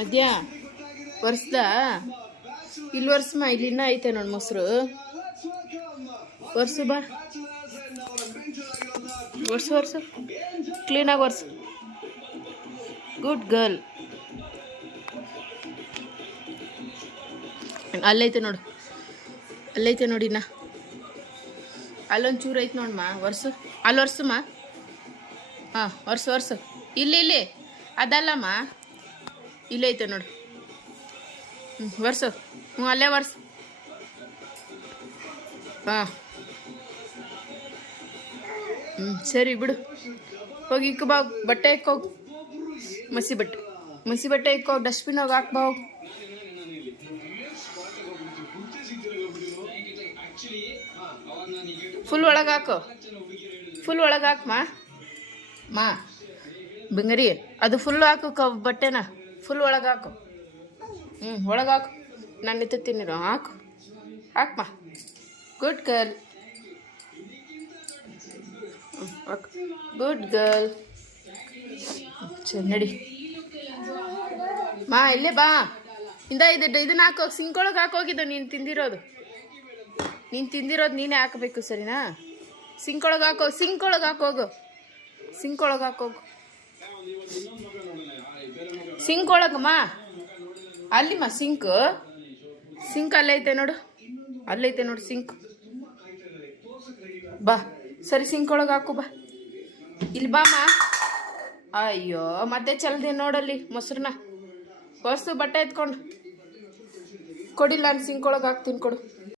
ಅದ್ಯಾ ಒರ್ಸ್ದ ಇಲ್ಲಿ ಒರ್ಸಮ್ಮ, ಇಲ್ಲಿ ಇನ್ನೂ ಐತೆ ನೋಡಿ ಮೊಸರು. ಒರ್ಸು ಬಾ, ಒರ್ಸು ಕ್ಲೀನಾಗಿ ಒರ್ಸು. Good girl. ಅಲ್ಲೈತೆ ನೋಡು, ಅಲ್ಲೈತೆ ನೋಡಿನ, ಅಲ್ಲೊಂದು ಚೂರು ಐತೆ ನೋಡಮ್ಮ. ಒರ್ಸು, ಅಲ್ಲಿ ಒರ್ಸಮ್ಮ. ಹಾಂ ಒರ್ಸು. ಇಲ್ಲಿ ಅದಲ್ಲಮ್ಮ, ಇಲ್ಲೈತೆ ನೋಡು. ಒರ್ಸು. ಅಲ್ಲೇ ಒರ್ಸು. ಹಾಂ ಸರಿ ಬಿಡು. ಹೋಗಿ ಇಕ್ಕ ಬಾ, ಬಟ್ಟೆ ಇಕ್ಕೋಗು. ಮಸಿ ಬಟ್ಟೆ ಇಕ್ಕೋ, ಡಸ್ಟ್ಬಿನ್ ಹೋಗಿ ಹಾಕ್ಬಾ. ಹೋಗಿ ಫುಲ್ ಒಳಗೆ ಹಾಕಮ್ಮ. ಮಾ ಬಂಗಾರಿ, ಅದು ಫುಲ್ ಹಾಕು ಬಟ್ಟೆನ, ಫುಲ್ ಒಳಗೆ ಹಾಕು. ಒಳಗೆ ಹಾಕು. ನಾನು ಎತ್ತುತ್ತೀನಿರೋ, ಹಾಕಮ್ಮ. Good girl, good girl. ಸರಿ ನಡಿ ಮಾ, ಇಲ್ಲೇ ಬಾ. ಇದನ್ನ ಹಾಕೋಗಿ ಸಿಂಕೊಳಗೆ ಹಾಕೋಗಿದ್ದು. ನೀನು ತಿಂದಿರೋದು ನೀನೇ ಹಾಕಬೇಕು, ಸರಿನಾ? ಸಿಂಕೊಳಗೆ ಹಾಕೋಗು. ಸಿಂಕ್ ಒಳಗಮ್ಮ, ಅಲ್ಲಿಮ್ಮ ಸಿಂಕ್ ಅಲ್ಲೈತೆ ನೋಡು, ಸಿಂಕ್. ಬಾ ಸರಿ, ಸಿಂಕ್ ಒಳಗೆ ಹಾಕು ಬಾ. ಇಲ್ಲಿ ಬಾಮ್ಮ. ಅಯ್ಯೋ, ಮತ್ತೆ ಚಲ್ದೆ ನೋಡಲ್ಲಿ ಮೊಸರನ್ನ. ಹೊಸು ಬಟ್ಟೆ ಎತ್ಕೊಂಡು ಕೊಡಿಲ್ಲ, ನಾನು ಸಿಂಕ್ ಒಳಗೆ ಹಾಕ್ತೀನಿ, ಕೊಡು.